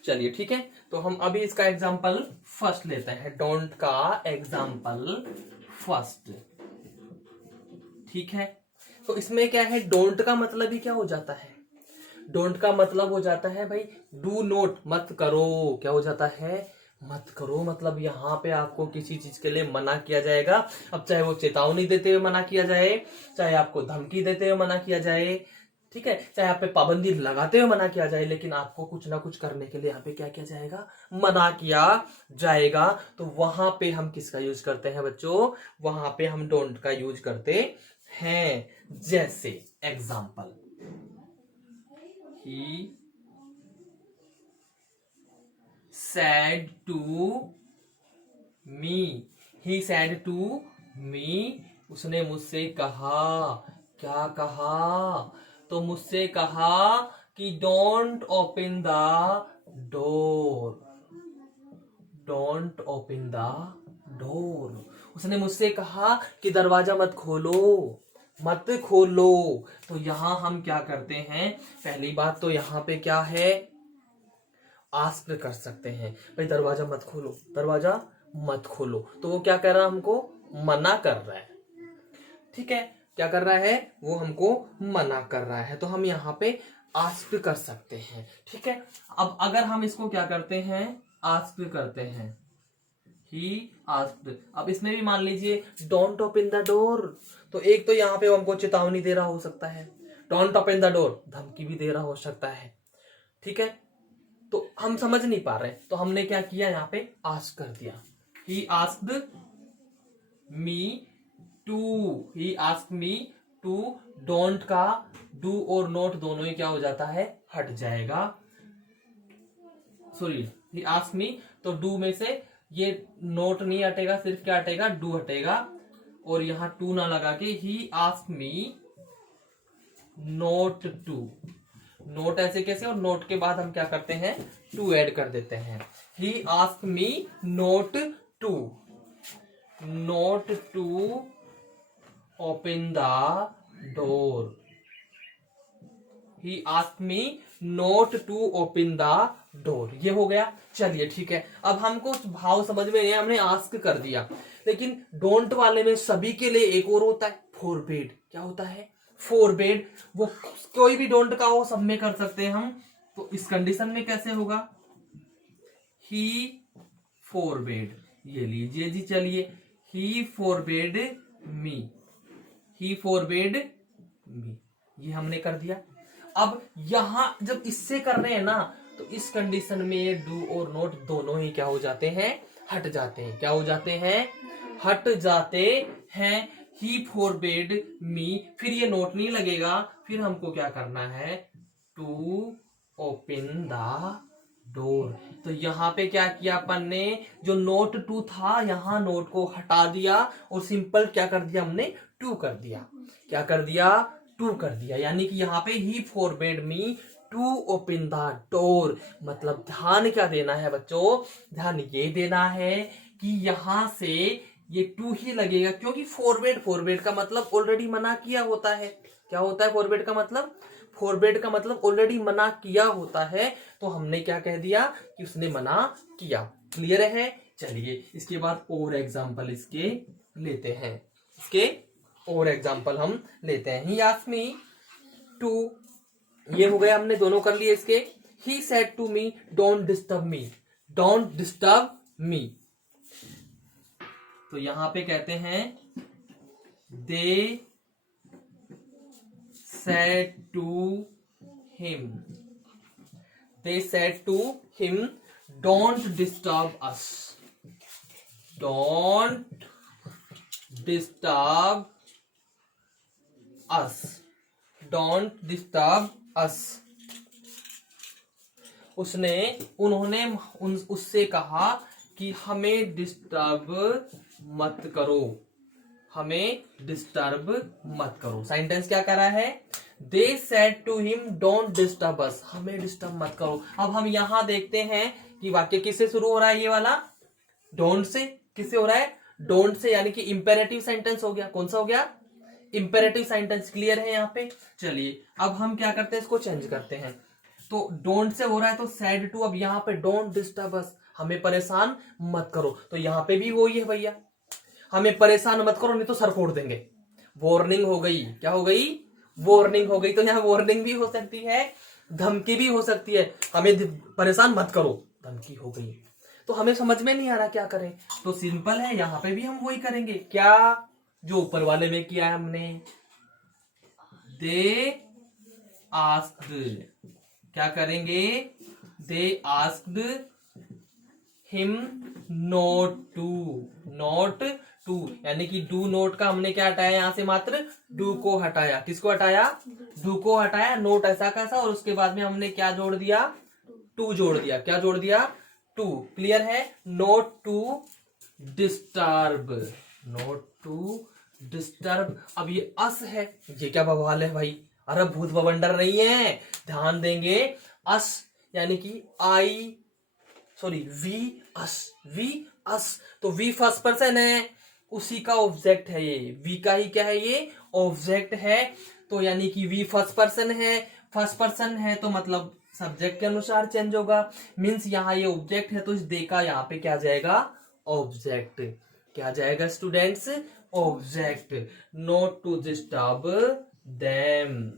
चलिए ठीक है, तो हम अभी इसका एग्जाम्पल फर्स्ट लेते हैं, डोंट का एग्जाम्पल फर्स्ट, ठीक है। तो इसमें क्या है, डोंट का मतलब ही क्या हो जाता है, डोंट का मतलब हो जाता है भाई डू नॉट, मत करो। क्या हो जाता है? मत करो। मतलब यहाँ पे आपको किसी चीज के लिए मना किया जाएगा। अब चाहे वो चेतावनी देते हुए मना किया जाए, चाहे आपको धमकी देते हुए मना किया जाए, ठीक है, चाहे आप पे पाबंदी लगाते हुए मना किया जाए, लेकिन आपको कुछ ना कुछ करने के लिए यहाँ पे क्या किया जाएगा? मना किया जाएगा। तो वहां पे हम किसका यूज करते हैं बच्चों? वहां पे हम डोंट का यूज करते हैं। जैसे example, he said to me, he said to me, उसने मुझसे कहा। क्या कहा? तो मुझसे कहा कि don't open the door, don't open the door. उसने मुझसे कहा कि दरवाजा मत खोलो, मत खोलो। तो यहां हम क्या करते हैं? पहली बात तो यहां पे क्या है? आस्क कर सकते हैं भाई दरवाजा मत खोलो, दरवाजा मत खोलो। तो वो क्या कर रहा है? हमको मना कर रहा है। ठीक है, क्या कर रहा है? वो हमको मना कर रहा है। तो हम यहाँ पे आस्क कर सकते हैं। ठीक है, अब अगर हम इसको क्या करते हैं? आस्क करते हैं, ही आस्क्ड। अब इसमें भी मान लीजिए डोंट ओपन द डोर, तो एक तो यहाँ पे वो हमको चेतावनी दे रहा हो सकता है, डोंट ओपन द डोर धमकी भी दे रहा हो सकता है। ठीक है, तो हम समझ नहीं पा रहे, तो हमने क्या किया? यहाँ पे आस्क कर दिया। He asked me to, he asked me to. Don't का डू और नोट दोनों ही क्या हो जाता है? हट जाएगा। सॉरी, ही आस्क्ड मी, तो डू में से ये नोट नहीं हटेगा, सिर्फ क्या हटेगा? डू हटेगा। और यहां टू ना लगा के he asked me not to. Not ऐसे कैसे? और नोट के बाद हम क्या करते हैं? टू ऐड कर देते हैं। He ask me not to, not to open the door. He ask me not to open the door. ये हो गया। चलिए ठीक है, अब हमको भाव समझ में नहीं, हमने आस्क कर दिया, लेकिन डोंट वाले में सभी के लिए एक और होता है, फोरबेड। क्या होता है? फोरबेड। वो कोई भी डोंट का हो, सब में कर सकते हैं हम। तो इस कंडीशन में कैसे होगा? ही फोरबेड, ये लीजिए जी। चलिए, ही फोरबेड मी, ही फोरबेड मी, ये हमने कर दिया। अब यहां जब इससे कर रहे हैं ना, तो इस कंडीशन में डू और नोट दोनों ही क्या हो जाते हैं? हट जाते हैं। क्या हो जाते हैं? हट जाते हैं। ही फोरबेड मी, फिर ये नोट नहीं लगेगा, फिर हमको क्या करना है? To open the door. तो यहां पे क्या किया अपन ने? जो नोट टू था, यहां नोट को हटा दिया और सिंपल क्या कर दिया हमने? टू कर दिया। क्या कर दिया? टू कर दिया। यानी कि यहाँ पे he forbade me to open the door. मतलब ध्यान क्या देना है बच्चों? ध्यान ये देना है कि यहां से ये टू ही लगेगा, क्योंकि फोरबेड, फोरबेड का मतलब ऑलरेडी मना किया होता है। क्या होता है फोरबेड का मतलब? फोरबेड का मतलब ऑलरेडी मना किया होता है। तो हमने क्या कह दिया कि उसने मना किया। क्लियर है? चलिए इसके बाद और एग्जांपल इसके लेते हैं। इसके और एग्जांपल हम लेते हैं। ही आस्क्ड मी टू, ये हो गया, हमने दोनों कर लिए इसके। He said to me don't disturb me, don't disturb me. तो यहां पे कहते हैं दे said to him, they said to him don't disturb us, don't disturb us, don't disturb us। उन्होंने उससे कहा कि हमें डिस्टर्ब मत करो, हमें डिस्टर्ब मत करो। सेंटेंस क्या कर रहा है? They said to him don't disturb us, हमें डिस्टर्ब मत करो। अब हम यहां देखते हैं कि वाक्य किससे शुरू हो रहा है? ये वाला डोंट से। किससे हो रहा है? डोंट से, यानी कि इंपेरेटिव सेंटेंस हो गया। कौन सा हो गया? Imperative sentence. क्लियर है यहाँ पे? चलिए अब हम क्या करते हैं? इसको चेंज करते हैं। तो डोंट से हो रहा है तो सैड टू, अब यहाँ पे डोंट डिस्टर्ब अस, हमें परेशान मत करो। तो यहाँ पे भी वही है भैया, हमें परेशान मत करो नहीं तो सर फोड़ देंगे। वार्निंग हो गई। क्या हो गई? वार्निंग हो गई। तो यहाँ वार्निंग भी हो सकती है धमकी भी हो सकती है, हमें परेशान मत करो, धमकी हो गई तो हमें समझ में नहीं आ रहा क्या करें, तो सिंपल है, यहां पे भी हम वही करेंगे, क्या जो ऊपर वाले में किया है हमने, दे आस्क्ड, क्या करेंगे, they asked him not to, यानी कि डू नोट का हमने क्या हटाया यहां से, मात्र डू को हटाया, किसको हटाया, डू को हटाया, नोट ऐसा कैसा, और उसके बाद में हमने क्या जोड़ दिया, टू जोड़ दिया, क्या जोड़ दिया, टू, क्लियर है, not to disturb, not to disturb. अब ये अस है, ये क्या बवाल है भाई, अरे भूत बवंडर नहीं है, ध्यान देंगे, अस यानी कि वी अस, तो वी फर्स्ट पर्सन है, उसी का ऑब्जेक्ट है ये, वी का ही क्या है ये, ऑब्जेक्ट है, तो यानी कि वी फर्स्ट पर्सन है, फर्स्ट पर्सन है तो मतलब सब्जेक्ट के अनुसार चेंज होगा, मीन्स यहाँ ये ऑब्जेक्ट है तो इस दे का यहाँ पे क्या जाएगा, ऑब्जेक्ट, क्या जाएगा students, object, not to disturb them,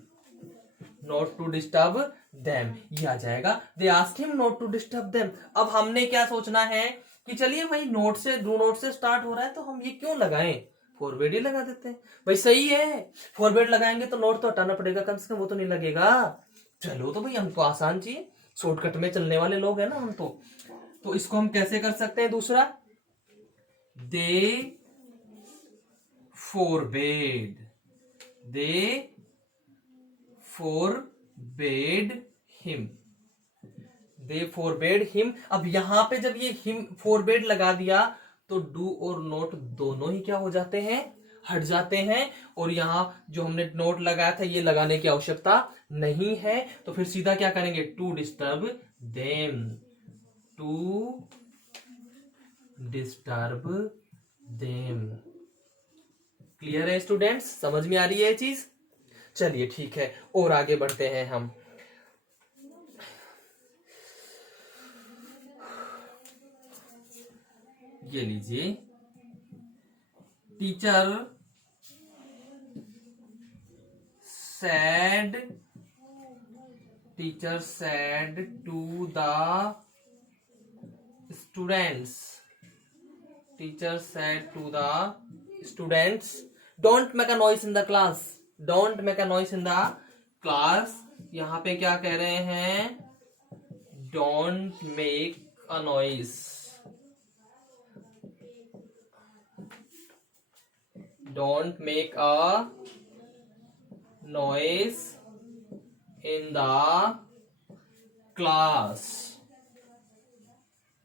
not to disturb them, ये आ जाएगा, they asked him not to disturb them. अब हमने क्या सोचना है कि चलिए भाई नोट से, डू नोट से स्टार्ट हो रहा है तो हम ये क्यों लगाएं, फॉरवर्ड ही लगा देते हैं, भाई सही है, फॉरवर्ड लगाएंगे तो नोट तो हटाना पड़ेगा कम से कम, वो तो नहीं लगेगा, चलो तो भाई हमको आसान चाहिए, शॉर्टकट में चलने वाले लोग हैं ना हम तो इसको हम कैसे कर सकते हैं, दूसरा, दे फोरबेड हिम, दे फोरबेड हिम। अब यहां पे जब ये हिम फोरबेड लगा दिया तो डू और नोट दोनों ही क्या हो जाते हैं, हट जाते हैं, और यहां जो हमने नोट लगाया था ये लगाने की आवश्यकता नहीं है, तो फिर सीधा क्या करेंगे, to disturb them, to disturb them, clear है स्टूडेंट्स, समझ में आ रही है ये चीज, चलिए ठीक है और आगे बढ़ते हैं हम, ये लीजिए, teacher said to the students, don't make a noise in the class, don't make a noise in the class, यहां पे क्या कह रहे हैं, don't make a noise, don't make a noise in the class,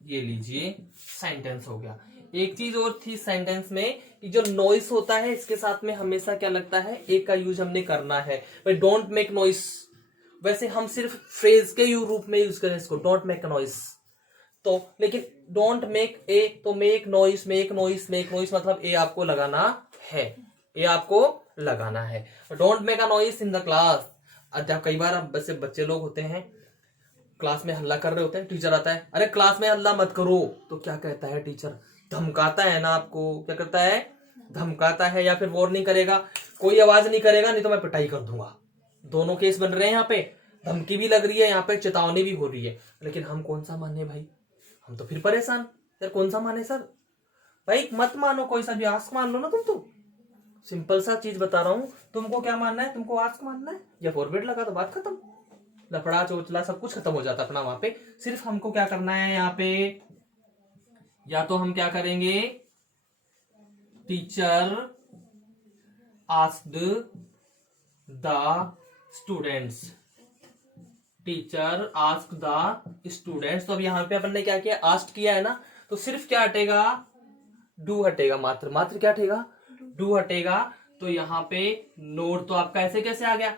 ये लीजिए सेंटेंस हो गया। एक चीज और थी सेंटेंस में कि जो नॉइस होता है इसके साथ में हमेशा क्या लगता है, एक का यूज हमने करना है, भाई डोंट मेक नॉइस, वैसे हम सिर्फ फ्रेज के रूप में यूज करें इसको, डोंट मेक नॉइस, तो लेकिन डोंट मेक ए, तो मेक नॉइस मतलब ए आपको लगाना है, ये आपको लगाना है, don't make a noise in the class. अच्छा कई बार अब बच्चे लोग होते हैं क्लास में हल्ला कर रहे होते हैं, टीचर आता है, अरे क्लास में हल्ला मत करो, तो क्या कहता है टीचर, धमकाता है ना आपको, क्या करता है, धमकाता है, या फिर वार्निंग करेगा, कोई आवाज नहीं करेगा नहीं तो मैं पिटाई कर दूंगा, दोनों केस बन रहे हैं यहाँ पे, धमकी भी लग रही है यहाँ पे, चेतावनी भी हो रही है, लेकिन हम कौन सा माने भाई, हम तो फिर परेशान, यार कौन सा माने सर, भाई मत मानो कोई सा भी, आस्क मान लो ना तुम, तो सिंपल सा चीज बता रहा हूं, तुमको क्या मानना है, तुमको आस्क मानना है या फॉरवर्ड लगा तो बात खत्म, लफड़ा चोचला सब कुछ खत्म हो जाता अपना वहां पे, सिर्फ हमको क्या करना है यहाँ पे, या तो हम क्या करेंगे, teacher asked the students, teacher ask the students, तो अब यहाँ पे अपन ने क्या किया, आस्क किया है ना, तो सिर्फ क्या हटेगा, डू हटेगा, मात्र क्या हटेगा, डू हटेगा, तो यहाँ पे नोट तो आपका ऐसे कैसे आ गया,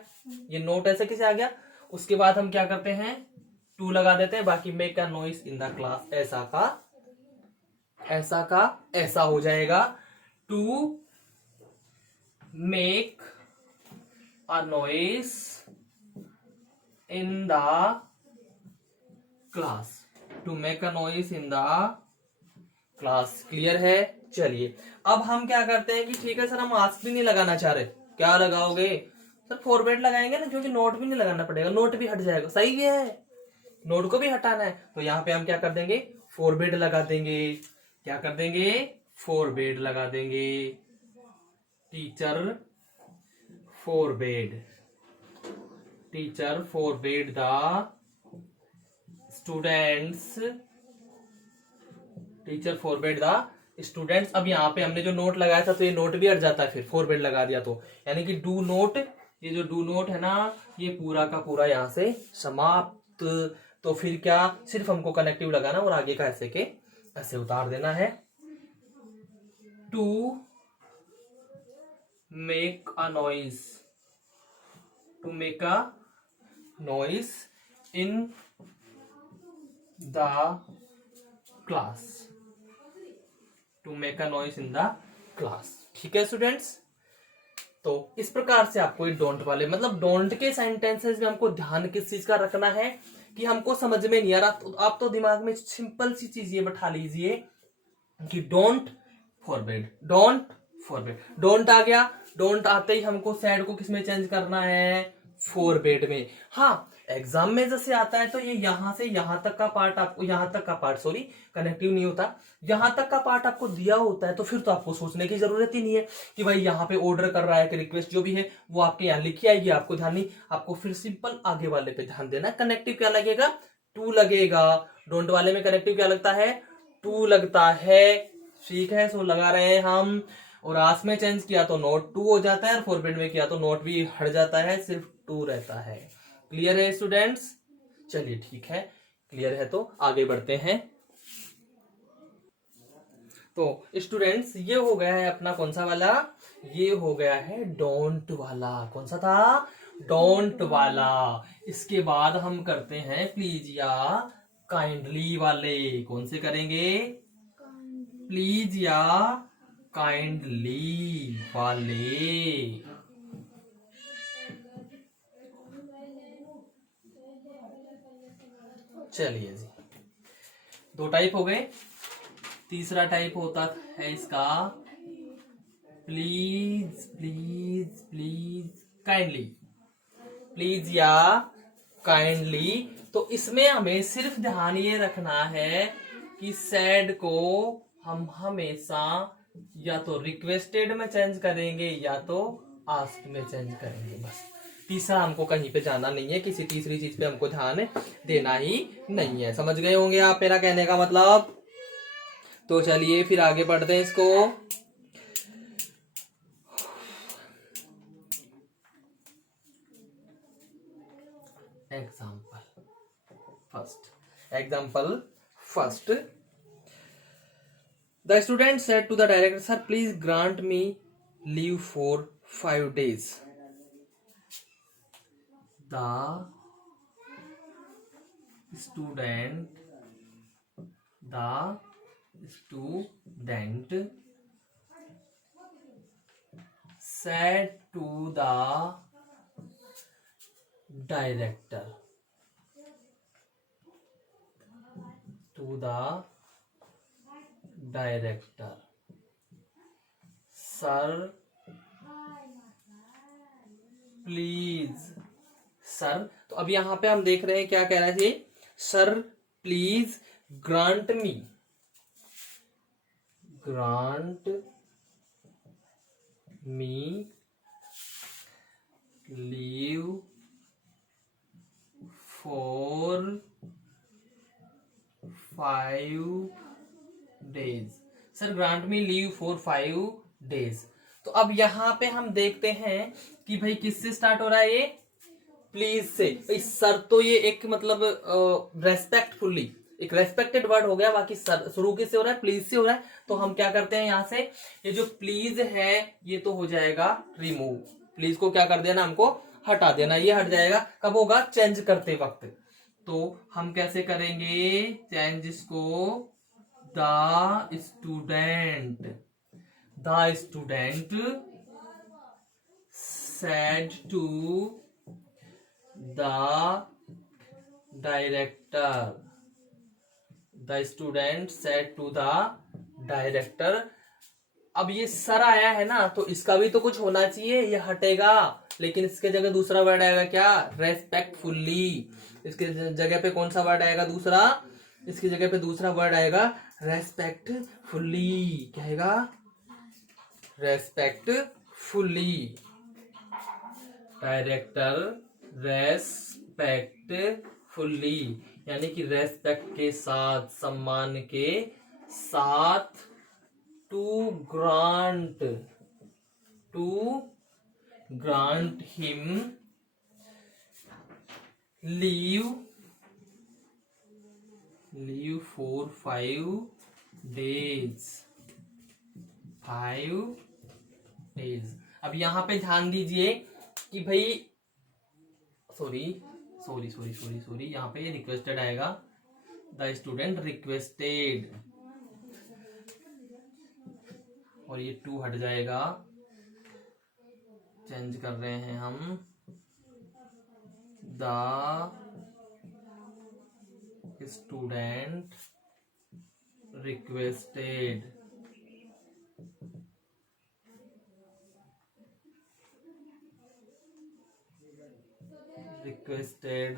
ये नोट ऐसे कैसे आ गया, उसके बाद हम क्या करते हैं, टू लगा देते हैं, बाकी make a noise in the class, ऐसा का ऐसा हो जाएगा, to make a noise in the class, to make a noise in the class, clear है। चलिए अब हम क्या करते हैं कि ठीक है सर हम आस्क भी नहीं लगाना चाह रहे, क्या लगाओगे, सर फॉरवर्ड लगाएंगे ना, क्योंकि नोट भी नहीं लगाना पड़ेगा, नोट भी हट जाएगा। सही है, नोट को भी हटाना है, तो यहाँ पे हम क्या कर देंगे, फॉरवर्ड लगा देंगे। क्या कर देंगे, फॉरवर्ड लगा देंगे। Teacher forward, teacher forward the students, teacher forward the students. अब यहाँ पे हमने जो नोट लगाया था तो ये नोट भी हट जाता है, फिर फॉरवर्ड लगा दिया तो, यानी कि डू नोट, ये जो डू नोट है ना, ये पूरा का पूरा यहाँ से समाप्त। तो फिर क्या, सिर्फ हमको कनेक्टिव लगाना और आगे का ऐसे के ऐसे उतार देना है। To make a noise, to make a noise in the class, to make a noise in the class. ठीक है स्टूडेंट्स, तो इस प्रकार से आपको ये डोंट वाले, मतलब डोंट के सेंटेंसेस में हमको ध्यान किस चीज का रखना है कि हमको समझ में नहीं आ रहा, तो आप तो दिमाग में सिंपल सी चीज ये बैठा लीजिए कि don't forward, don't forward, don't आ गया, डोंट आते ही हमको सैड को किसमें चेंज करना है, फॉरवर्ड में। हाँ, एग्जाम में जैसे आता है तो ये यहां से यहां तक का पार्ट आपको, यहां तक का पार्ट सॉरी कनेक्टिव नहीं होता, यहां तक का पार्ट आपको दिया होता है, तो फिर तो आपको सोचने की जरूरत ही नहीं है कि भाई यहाँ पे ऑर्डर कर रहा है कि रिक्वेस्ट जो भी है वो आपके यहाँ लिखी आएगी, आपको ध्यान नहीं, आपको फिर सिंपल आगे वाले पे ध्यान देना। कनेक्टिव क्या लगेगा, टू लगेगा। डोंट वाले में कनेक्टिव क्या लगता है, टू लगता है। ठीक है, सो लगा रहे हैं हम, और आस में चेंज किया तो नोट टू हो जाता है, और फॉरवर्ड में किया तो नोट भी हट जाता है, सिर्फ टू रहता है। क्लियर है स्टूडेंट्स? चलिए ठीक है, क्लियर है तो आगे बढ़ते हैं। तो स्टूडेंट्स, ये हो गया है अपना कौन सा वाला, ये हो गया है डोंट वाला। कौन सा था, डोंट वाला। इसके बाद हम करते हैं प्लीज या काइंडली वाले। कौन से करेंगे, प्लीज या काइंडली वाले। चलिए जी, दो टाइप हो गए। तीसरा टाइप होता है इसका please please please kindly, please या काइंडली। तो इसमें हमें सिर्फ ध्यान ये रखना है कि सैड को हम हमेशा या तो रिक्वेस्टेड में चेंज करेंगे या तो आस्क में चेंज करेंगे, बस। तीसरा हमको कहीं पे जाना नहीं है, किसी तीसरी चीज पे हमको ध्यान देना ही नहीं है। समझ गए होंगे आप मेरा कहने का मतलब? तो चलिए फिर आगे बढ़ते हैं इसको। Example first, the student said to the director, sir please grant me leave for 5 days। द स्टूडेंट said to the director, sir please, sir. तो अब यहां पे हम देख रहे हैं क्या कह रहा है, sir please grant me leave for 5 days। Sir grant me leave for 5 days। तो अब यहां पे हम देखते हैं कि भाई किससे स्टार्ट हो रहा है, ये प्लीज से। इस सर तो ये एक मतलब रेस्पेक्टफुली, एक रेस्पेक्टेड वर्ड हो गया, बाकी सर शुरू किससे हो रहा है, प्लीज से हो रहा है। तो हम क्या करते हैं, यहां से ये जो प्लीज है ये तो हो जाएगा रिमूव। प्लीज को क्या कर देना, हमको हटा देना। ये हट जाएगा कब होगा, चेंज करते वक्त। तो हम कैसे करेंगे चेंज इसको, द स्टूडेंट said to the director, the student said to the director। अब ये सर आया है ना, तो इसका भी तो कुछ होना चाहिए, ये हटेगा, लेकिन इसके जगह दूसरा वर्ड आएगा क्या, रेस्पेक्टफुली। इसके जगह पे कौन सा वर्ड आएगा दूसरा, इसकी जगह पे दूसरा वर्ड आएगा रेस्पेक्टफुली। क्या आएगा, रेस्पेक्टफुली। डायरेक्टर रेस्पेक्टफुली यानी कि रेस्पेक्ट के साथ, सम्मान के साथ। To grant him leave for 5 days। अब यहां पे ध्यान दीजिए कि भाई सॉरी, यहां पे रिक्वेस्टेड आएगा, द स्टूडेंट रिक्वेस्टेड, और ये 2 हट जाएगा, चेंज कर रहे हैं हम, the student requested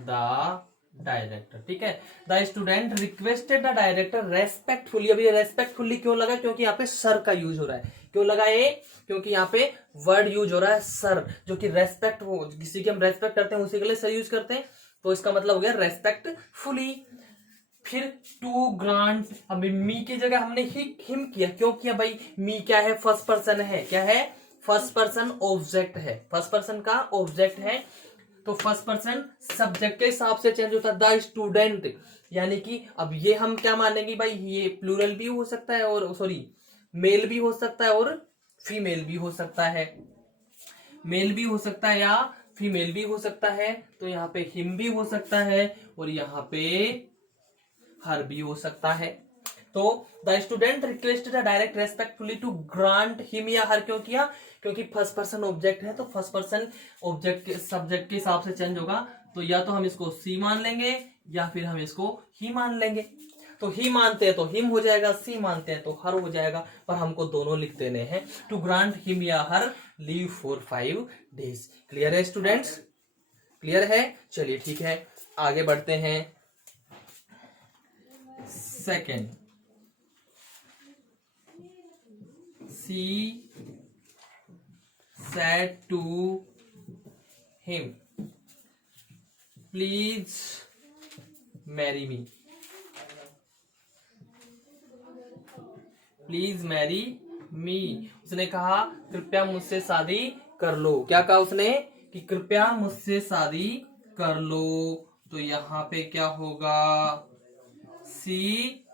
the director. ठीक है, the student requested the director respectfully. अब ये रेस्पेक्टफुली क्यों लगा, क्योंकि यहाँ पे सर का यूज हो रहा है। क्यों लगा ये, क्योंकि यहाँ पे वर्ड यूज हो रहा है सर, जो कि रेस्पेक्ट, किसी की हम रेस्पेक्ट करते हैं उसी के लिए सर यूज करते हैं, तो इसका मतलब हो गया रेस्पेक्टफुली। फिर टू ग्रांट, अब मी की जगह हमने हिम किया, क्यों किया भाई, मी क्या है, फर्स्ट पर्सन है, क्या है, फर्स्ट पर्सन ऑब्जेक्ट है, फर्स्ट पर्सन का ऑब्जेक्ट है, तो फर्स्ट पर्सन सब्जेक्ट के हिसाब से चेंज होता है, द स्टूडेंट। यानी कि अब ये हम क्या मानेंगे भाई, ये प्लूरल भी हो सकता है, और सॉरी मेल भी हो सकता है और फीमेल भी हो सकता है, मेल भी हो सकता है या फीमेल भी हो सकता है। तो यहाँ पे हिम भी हो सकता है और यहाँ पे हर भी हो सकता है। तो the student requested direct respectfully to grant him, या हर क्यों किया, क्योंकि फर्स्ट पर्सन ऑब्जेक्ट है, तो फर्स्ट पर्सन ऑब्जेक्ट के सब्जेक्ट के हिसाब से चेंज होगा, तो या तो हम इसको सी मान लेंगे या फिर हम इसको ही मान लेंगे। तो ही मानते हैं तो हिम हो जाएगा, सी मानते हैं तो हर हो जाएगा, पर हमको दोनों लिख देने हैं, टू ग्रांट हिम या हर लीव फॉर 5 days। क्लियर है स्टूडेंट्स, क्लियर है? चलिए ठीक है, आगे बढ़ते हैं। Second, she said to him, please marry me। Please marry me, उसने कहा कृपया मुझसे शादी कर लो। क्या कहा उसने, कि कृपया मुझसे शादी कर लो। तो यहां पे क्या होगा, she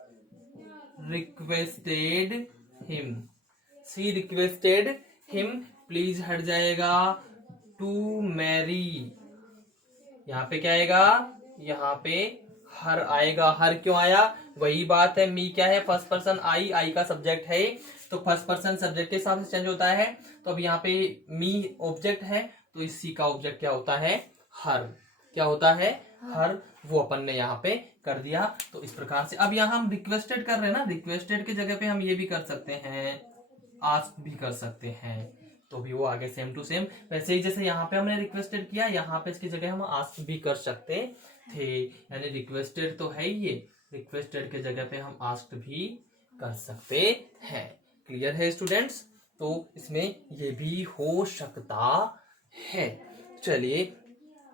requested him, she requested him, please हट जाएगा, टू मैरी। यहाँ पे क्या आएगा, यहाँ पे हर आएगा। हर क्यों आया, वही बात है, मी क्या है, फर्स्ट पर्सन आई का सब्जेक्ट है, तो फर्स्ट पर्सन सब्जेक्ट के हिसाब से चेंज होता है। तो अब यहाँ पे मी ऑब्जेक्ट है, तो इस सी का ऑब्जेक्ट क्या होता है, हर। क्या होता है, हर। वो अपन ने यहाँ पे कर दिया। तो इस प्रकार से अब यहाँ हम रिक्वेस्टेड कर रहे हैं ना, रिक्वेस्टेड की जगह पे हम ये भी कर सकते हैं, आस्क भी कर सकते हैं, तो भी वो आगे सेम टू सेम वैसे ही जैसे यहाँ पे हमने रिक्वेस्टेड किया, यहाँ पे इसकी जगह हम आस्क भी कर सकते थे। यानी रिक्वेस्टेड तो है ये, रिक्वेस्टेड के जगह पे हम आस्क भी कर सकते हैं। क्लियर है स्टूडेंट्स? तो इसमें ये भी हो सकता है। चलिए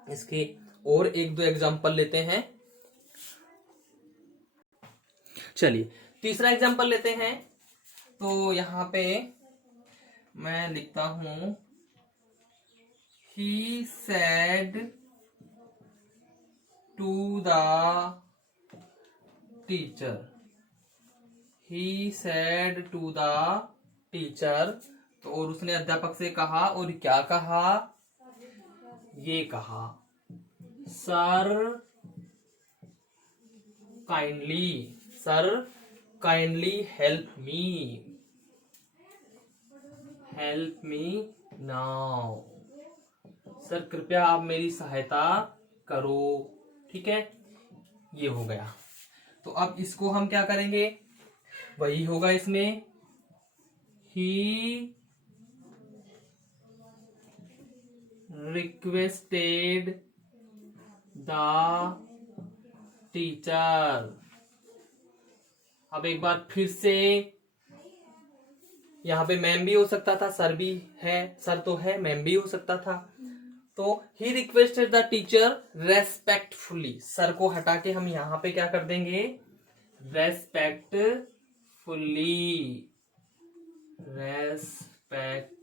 इसके और एक दो एग्जांपल लेते हैं। चलिए तीसरा एग्जांपल लेते हैं। तो यहां पे मैं लिखता हूं, he said to the teacher, he said to the teacher. तो और उसने अध्यापक से कहा, और क्या कहा, ये कहा, sir kindly help me now. Sir कृपया आप मेरी सहायता करो। ठीक है, ये हो गया। तो अब इसको हम क्या करेंगे, वही होगा इसमें, ही रिक्वेस्टेड द टीचर। अब एक बार फिर से, यहाँ पे मैम भी हो सकता था, सर भी है, सर तो है, मैम भी हो सकता था। तो he requested the teacher respectfully, sir को हटा के हम यहां पे क्या कर देंगे, रेस्पेक्टफुली, रेस्पेक्टफुली।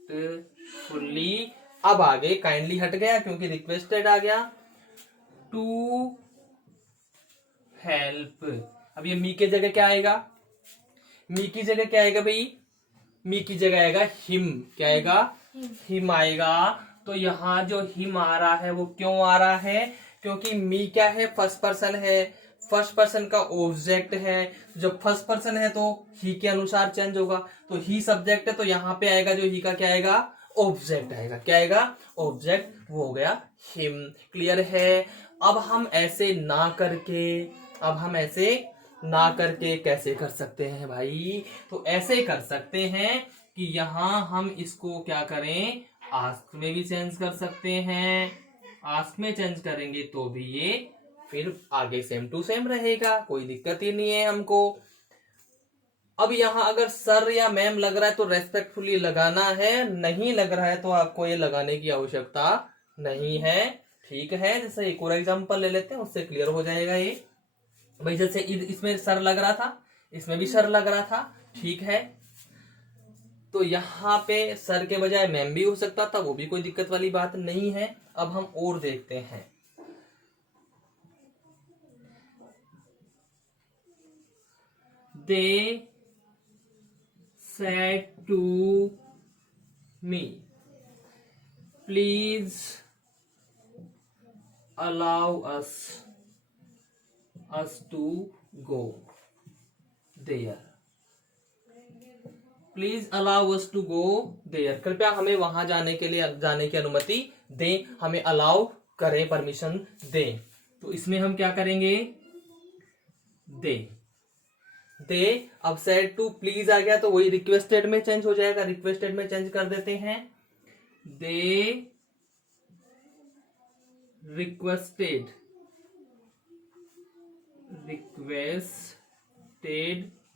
अब आगे काइंडली हट गया क्योंकि रिक्वेस्टेड आ गया। टू हेल्प, अब ये मी के जगह क्या आएगा, मी की जगह क्या आएगा भाई, मी की जगह आएगा हिम, क्या आएगा, हिम आएगा। तो यहाँ जो हिम आ रहा है वो क्यों आ रहा है, क्योंकि मी क्या है, फर्स्ट पर्सन है, फर्स्ट पर्सन का ऑब्जेक्ट है। जब फर्स्ट पर्सन है तो ही के अनुसार चेंज होगा, तो ही सब्जेक्ट है, तो यहाँ पे आएगा जो ही का क्या आएगा, ऑब्जेक्ट आएगा, क्या आएगा, ऑब्जेक्ट, वो हो गया हिम। क्लियर है। अब हम ऐसे ना करके, अब हम ऐसे ना करके कैसे कर सकते हैं भाई, तो ऐसे कर सकते हैं कि यहां हम इसको क्या करें, आस्क में भी चेंज कर सकते हैं। आस्क में चेंज करेंगे तो भी ये फिर आगे सेम टू सेम रहेगा, कोई दिक्कत ही नहीं है हमको। अब यहां अगर सर या मैम लग रहा है तो रेस्पेक्टफुली लगाना है, नहीं लग रहा है तो आपको ये लगाने की आवश्यकता नहीं है। ठीक है, जैसे एक और एग्जांपल ले लेते हैं, उससे क्लियर हो जाएगा ये। भाई जैसे इसमें सर लग रहा था, इसमें भी सर लग रहा था, ठीक है, तो यहाँ पे सर के बजाय मैम भी हो सकता था, वो भी कोई दिक्कत वाली बात नहीं है। अब हम और देखते हैं, they said to me please allow us to go there, please allow us to go there, कृपया हमें वहां जाने के लिए, जाने की अनुमति दें, हमें अलाउ करें, परमिशन दें। तो इसमें हम क्या करेंगे, दे, दे, अब सेड टू प्लीज आ गया तो वही रिक्वेस्टेड में चेंज हो जाएगा, रिक्वेस्टेड में चेंज कर देते हैं। They requested, requested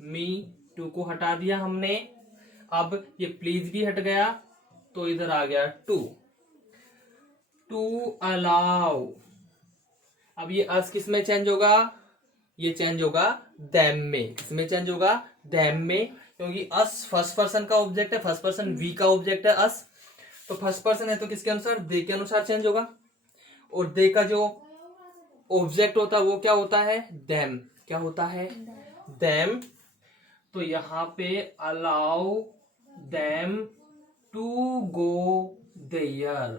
me, to को हटा दिया हमने, अब ये प्लीज भी हट गया तो इधर आ गया टू, टू अलाउ। अब ये अस किस में चेंज होगा, ये चेंज होगा देम में, किसमें चेंज होगा, देम में, क्योंकि अस फर्स्ट पर्सन का ऑब्जेक्ट है, फर्स्ट पर्सन वी का ऑब्जेक्ट है अस, तो फर्स्ट पर्सन है तो किसके अनुसार, दे के अनुसार चेंज होगा, और दे का जो ऑब्जेक्ट होता है वो क्या होता है, देम, क्या होता है, देम। तो यहां पे allow them to go there,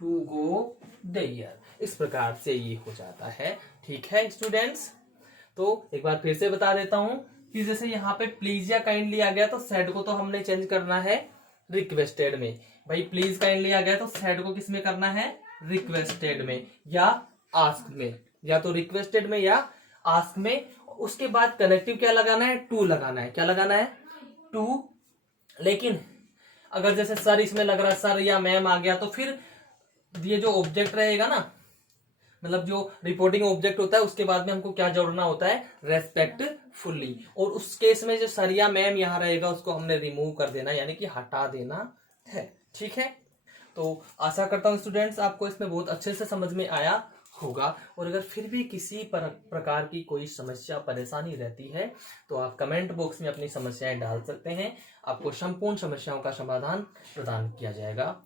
to go there, इस प्रकार से ये हो जाता है। ठीक है स्टूडेंट्स, तो एक बार फिर से बता देता हूं कि जैसे यहाँ पे प्लीज या काइंडली आ गया तो सेड को तो हमने चेंज करना है रिक्वेस्टेड में। भाई प्लीज काइंडली आ गया तो सेड को किस में करना है, रिक्वेस्टेड में या आस्क में, या तो रिक्वेस्टेड में या आस्क में। उसके बाद कनेक्टिव क्या लगाना है, टू लगाना है, क्या लगाना है, टू। लेकिन अगर जैसे सर इसमें लग रहा है, सर या मैम आ गया, तो फिर ये जो ऑब्जेक्ट रहेगा ना, मतलब जो रिपोर्टिंग ऑब्जेक्ट होता है उसके बाद में हमको क्या जोड़ना होता है, रेस्पेक्टफुली, और उस केस में जो सर या मैम यहाँ रहेगा उसको हमने रिमूव कर देना, यानी कि हटा देना है। ठीक है, तो आशा करता हूं स्टूडेंट्स आपको इसमें बहुत अच्छे से समझ में आया होगा, और अगर फिर भी किसी प्रकार की कोई समस्या परेशानी रहती है तो आप कमेंट बॉक्स में अपनी समस्याएं डाल सकते हैं, आपको संपूर्ण समस्याओं का समाधान प्रदान किया जाएगा।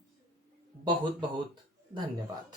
बहुत बहुत धन्यवाद।